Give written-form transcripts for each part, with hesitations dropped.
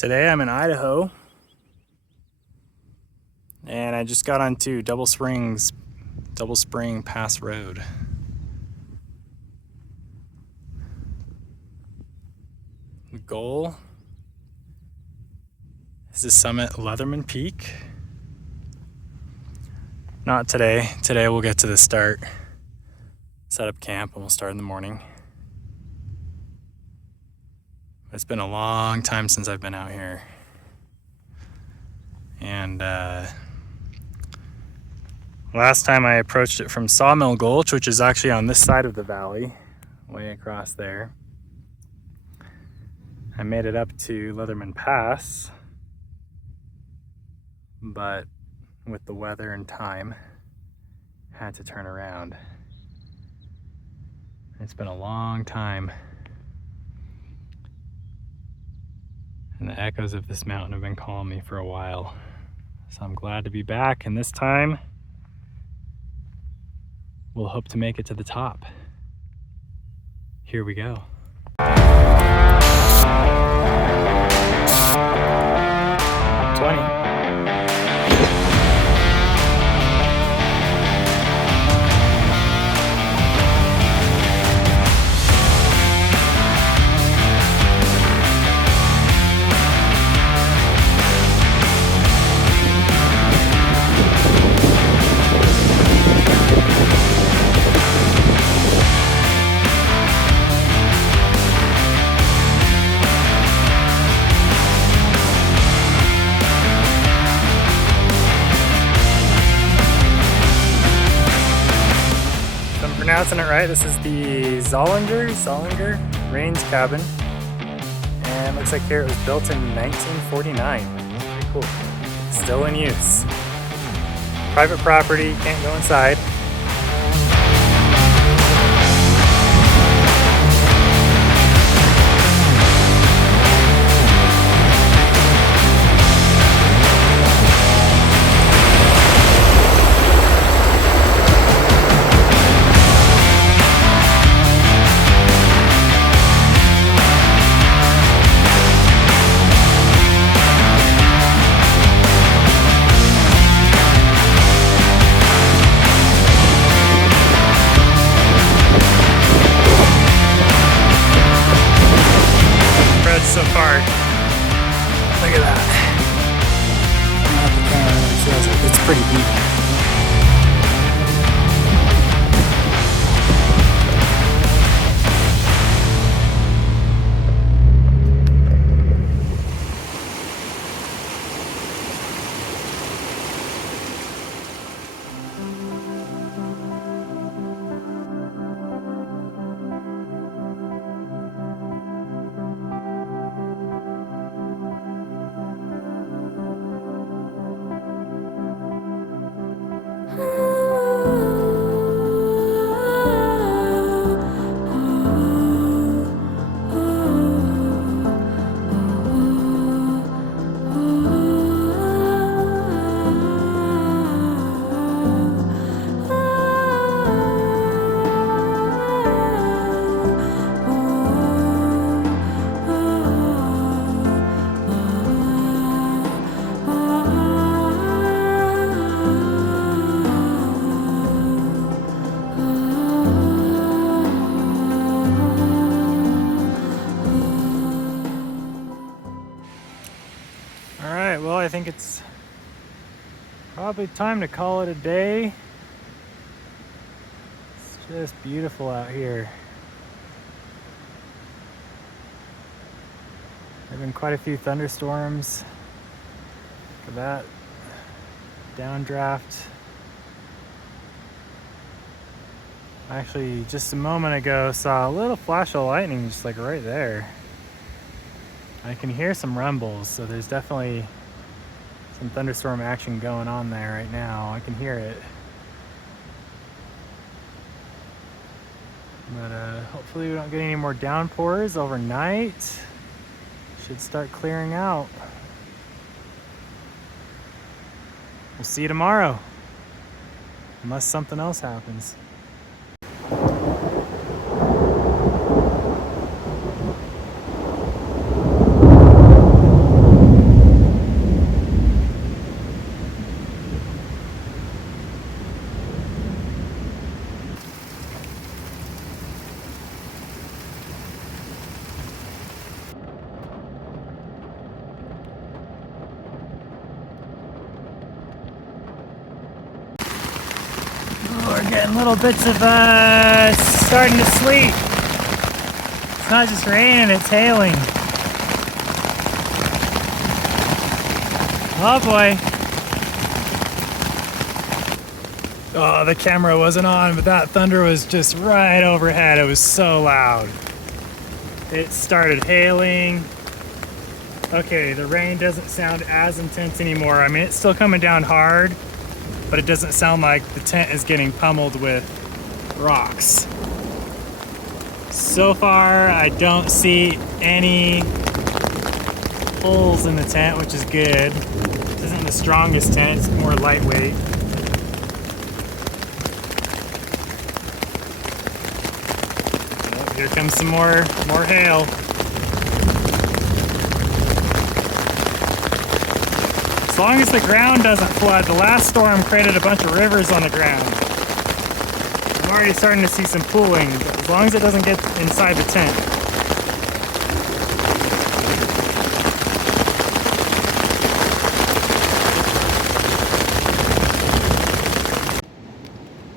Today I'm in Idaho, and I just got onto Double Spring Pass Road. The goal is to summit Leatherman Peak. Not today. Today we'll get to the start, set up camp, and we'll start in the morning. It's been a long time since I've been out here. And last time I approached it from Sawmill Gulch, which is actually on this side of the valley, way across there. I made it up to Leatherman Pass, but with the weather and time, had to turn around. It's been a long time. And the echoes of this mountain have been calling me for a while. So I'm glad to be back, and this time we'll hope to make it to the top. Here we go. 20. Pronouncing it right, this is the Zollinger Range Cabin, and looks like here it was built in 1949. Pretty cool. Still in use. Private property, can't go inside. So far, look at that. Not the camera really shows it. It's pretty deep. Well, I think it's probably time to call it a day. It's just beautiful out here. There have been quite a few thunderstorms. Look at that downdraft. Actually, just a moment ago, saw a little flash of lightning just like right there. I can hear some rumbles, so there's definitely some thunderstorm action going on there right now. I can hear it. But hopefully we don't get any more downpours overnight. Should start clearing out. We'll see you tomorrow, unless something else happens. getting little bits of starting to sleet. It's not just raining, it's hailing. Oh boy. Oh, the camera wasn't on, but that thunder was just right overhead. It was so loud. It started hailing. Okay, the rain doesn't sound as intense anymore. I mean, it's still coming down hard, but it doesn't sound like the tent is getting pummeled with rocks. So far, I don't see any holes in the tent, which is good. This isn't the strongest tent, it's more lightweight. Oh, here comes some more hail. As long as the ground doesn't flood. The last storm created a bunch of rivers on the ground. I'm already starting to see some pooling, but as long as it doesn't get inside the tent.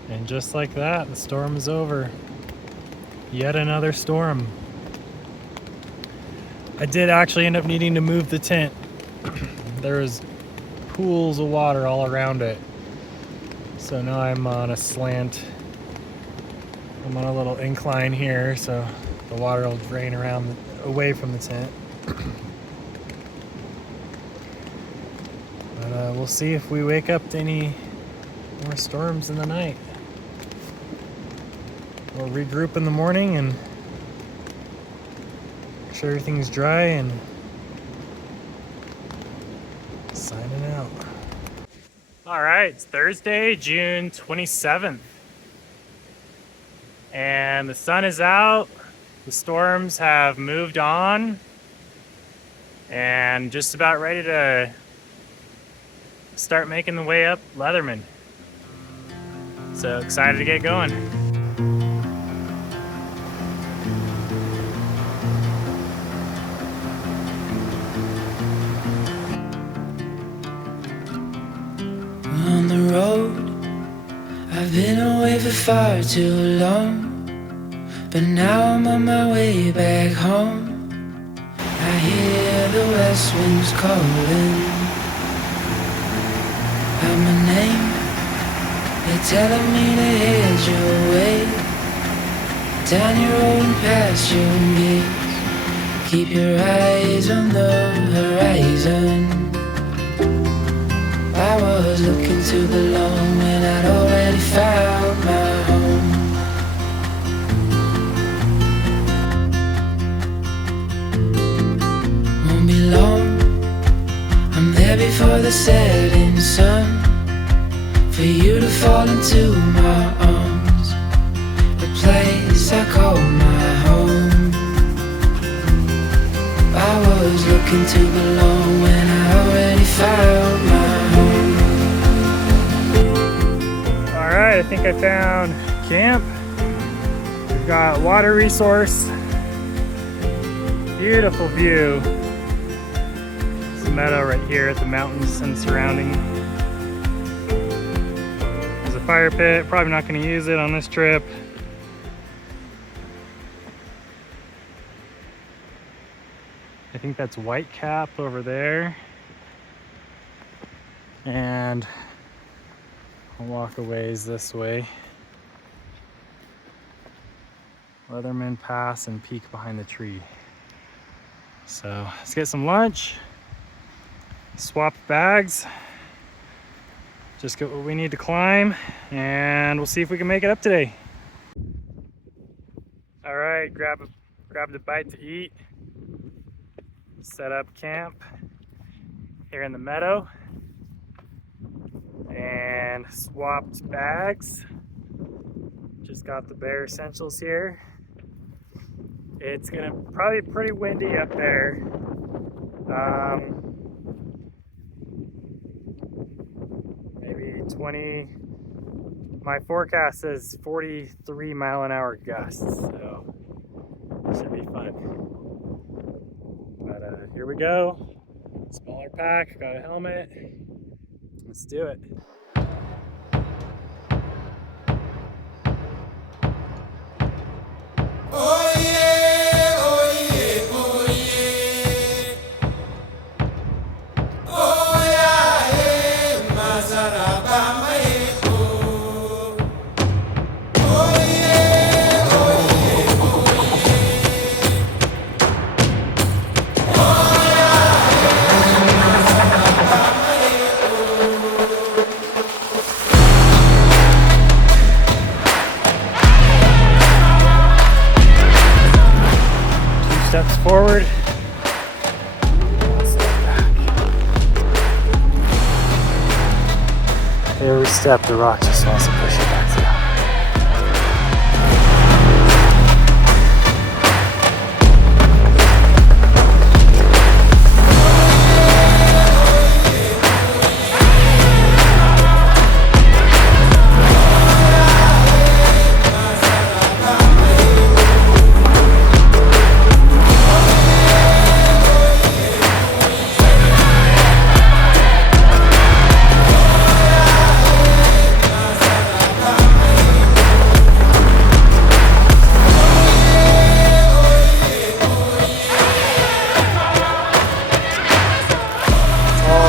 And just like that, the storm is over. Yet another storm. I did actually end up needing to move the tent. There was pools of water all around it. So now I'm on a slant. I'm on a little incline here, so the water will drain around away from the tent. But we'll see if we wake up to any more storms in the night. We'll regroup in the morning and make sure everything's dry and signing out. All right, it's Thursday, June 27th. And the sun is out, the storms have moved on, and just about ready to start making the way up Leatherman. So excited to get going. On the road, I've been away for far too long, but now I'm on my way back home. I hear the west winds calling out my name. They're telling me to head your way, down your road and past your gates. Keep your eyes on the horizon. I was looking to belong when I'd already found my home. Won't be long, I'm there before the setting sun, for you to fall into my arms, the place I call my home. I was looking to belong when I already found my home. Alright, I think I found camp. We've got water resource. Beautiful view. There's a meadow right here at the mountains and surrounding. There's a fire pit. Probably not going to use it on this trip. I think that's Whitecap over there. And I'll walk a ways this way. Leatherman Pass and peek behind the tree. So let's get some lunch, swap bags, just get what we need to climb, and we'll see if we can make it up today. All right, grab the bite to eat. Set up camp here in the meadow and swapped bags. Just got the bare essentials here. It's gonna probably be pretty windy up there. Maybe 20, my forecast says 43-mile-an-hour gusts, so it should be fun. But here we go. Smaller pack, got a helmet. Let's do it. Steps forward, one step back. Every step, the rock just wants to push you back down.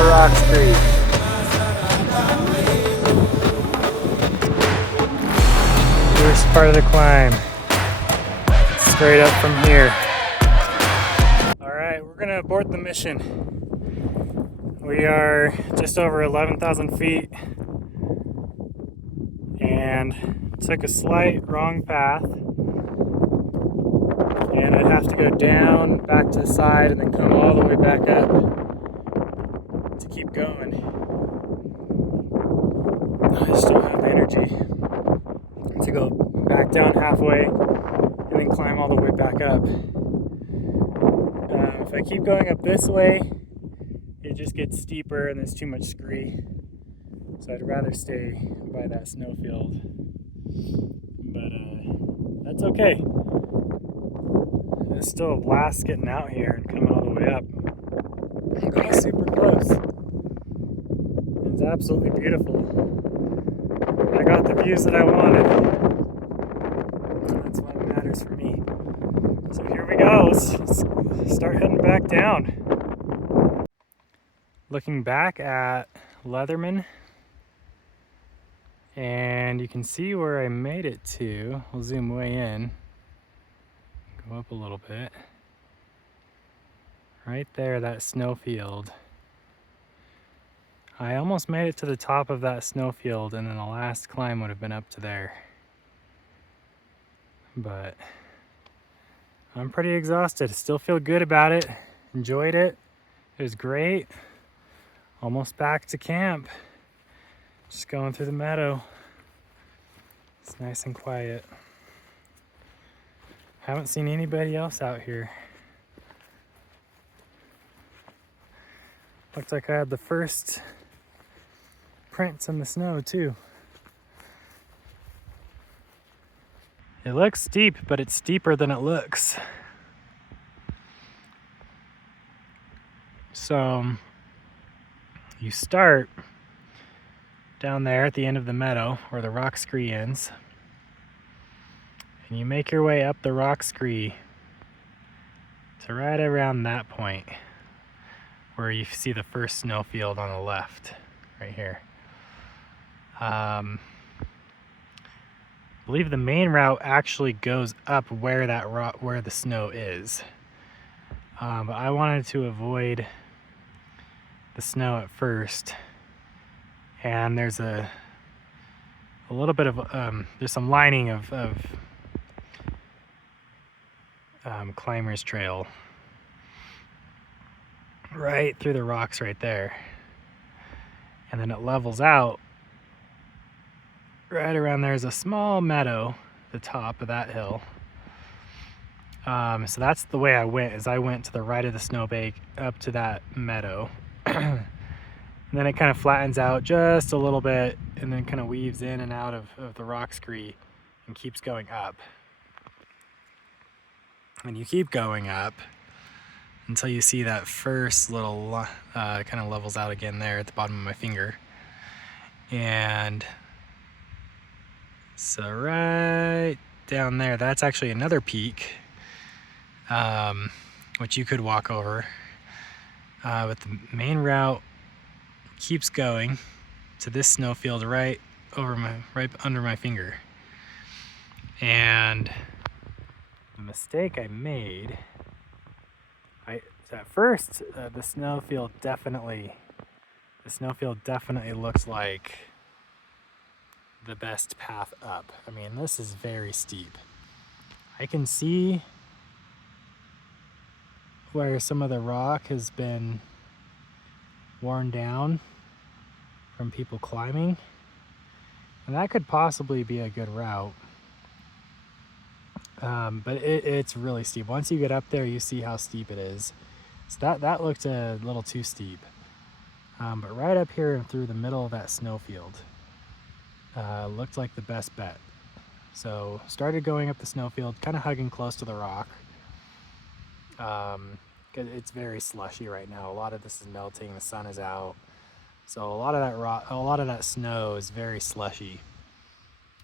Rocks Creek. First part of the climb. Straight up from here. Alright, we're gonna abort the mission. We are just over 11,000 feet and took a slight wrong path. And I'd have to go down, back to the side, and then come all the way back up to keep going. I just don't have the energy to go back down halfway and then climb all the way back up. If I keep going up this way, it just gets steeper and there's too much scree. So I'd rather stay by that snowfield. But that's okay. It's still a blast getting out here and coming all the way up. I'm going super close. It's absolutely beautiful. I got the views that I wanted. That's what matters for me. So here we go. Let's start heading back down. Looking back at Leatherman, and you can see where I made it to. We'll zoom way in. Go up a little bit. Right there, that snowfield. I almost made it to the top of that snowfield, and then the last climb would have been up to there. But I'm pretty exhausted. Still feel good about it. Enjoyed it. It was great. Almost back to camp. Just going through the meadow. It's nice and quiet. Haven't seen anybody else out here. Looks like I had the first prints in the snow too. It looks steep, but it's steeper than it looks. So you start down there at the end of the meadow where the rock scree ends, and you make your way up the rock scree to right around that point where you see the first snowfield on the left, right here. I believe the main route actually goes up where that where the snow is, but I wanted to avoid the snow at first, and there's a little bit of there's some lining of climbers trail right through the rocks right there, and then it levels out. Right around there is a small meadow at the top of that hill. So that's the way I went, is I went to the right of the snowbank up to that meadow. And then it kind of flattens out just a little bit and then kind of weaves in and out of the rock scree and keeps going up. And you keep going up until you see that first little kind of levels out again there at the bottom of my finger. And so right down there, that's actually another peak, which you could walk over. But the main route keeps going to this snowfield right under my finger. And the mistake I made, at first the snowfield definitely looks like the best path up. I mean, this is very steep. I can see where some of the rock has been worn down from people climbing, and that could possibly be a good route. But it's really steep. Once you get up there, you see how steep it is. So that looked a little too steep. But right up here and through the middle of that snowfield looked like the best bet. So started going up the snowfield, kind of hugging close to the rock. It's very slushy right now. A lot of this is melting. The sun is out, so a lot of that snow is very slushy.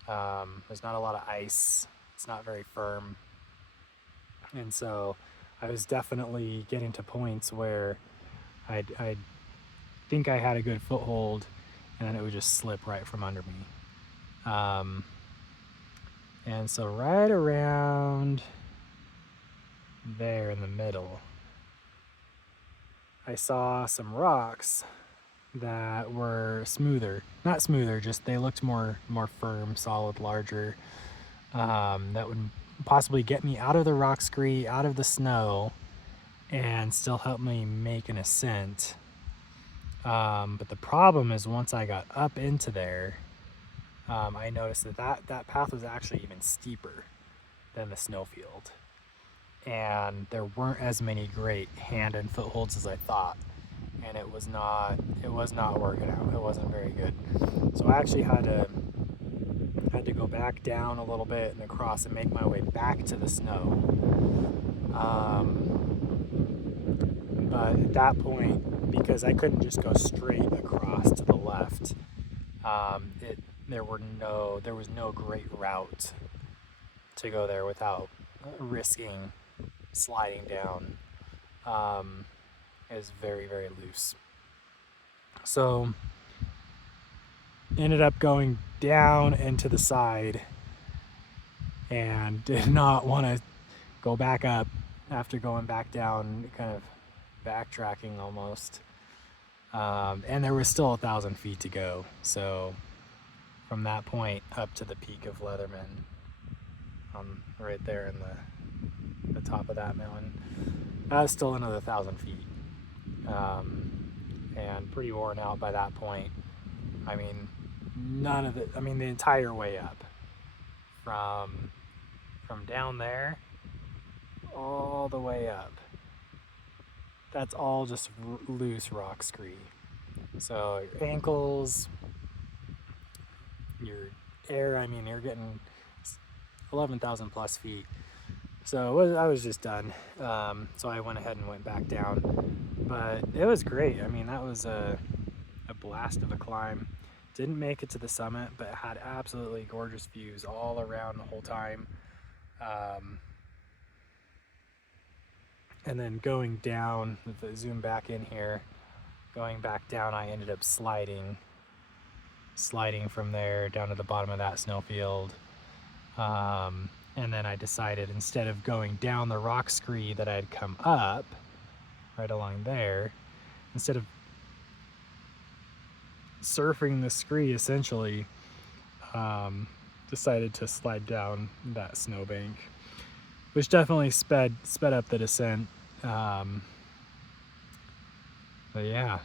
There's not a lot of ice. It's not very firm, and so I was definitely getting to points where I'd think I had a good foothold, and then it would just slip right from under me. And so right around there in the middle, I saw some rocks that were not smoother, just they looked more firm, solid, larger, that would possibly get me out of the rock scree, out of the snow, and still help me make an ascent. But the problem is, once I got up into there, I noticed that path was actually even steeper than the snowfield, and there weren't as many great hand and footholds as I thought, and it was not working out. It wasn't very good. So I actually had to go back down a little bit and across and make my way back to the snow. But at that point, because I couldn't just go straight across to the left, there was no great route to go there without risking sliding down. It was very, very loose. So ended up going down and to the side, and did not want to go back up after going back down, kind of backtracking almost. And there was still 1,000 feet to go. So from that point up to the peak of Leatherman, right there in the top of that mountain, I was still another 1,000 feet. And pretty worn out by that point. I mean, the entire way up from down there all the way up, that's all just loose rock scree. So your ankles, your air, you're getting 11,000 plus feet. So I was just done. So I went ahead and went back down, but it was great. That was a blast of a climb. Didn't make it to the summit, but had absolutely gorgeous views all around the whole time. And then going down, if I zoom back in here, going back down, I ended up sliding from there down to the bottom of that snowfield. And then I decided, instead of going down the rock scree that I had come up right along there, instead of surfing the scree essentially, decided to slide down that snowbank, which definitely sped up the descent. But yeah,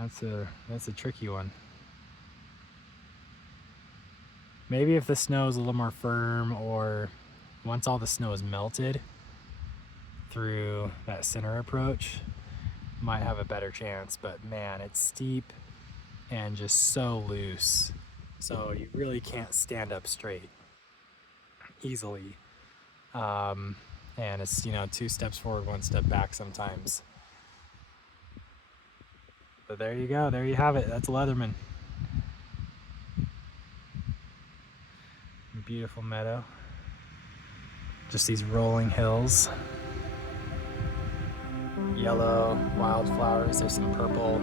that's a tricky one. Maybe if the snow is a little more firm, or once all the snow is melted through that center approach, might have a better chance. But man, it's steep and just so loose, so you really can't stand up straight easily. And it's 2 steps forward, 1 step back sometimes. But there you go, there you have it. That's Leatherman. beautiful meadow. Just these rolling hills. Yellow wildflowers, there's some purple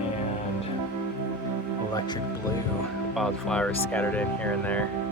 and electric blue wildflowers scattered in here and there.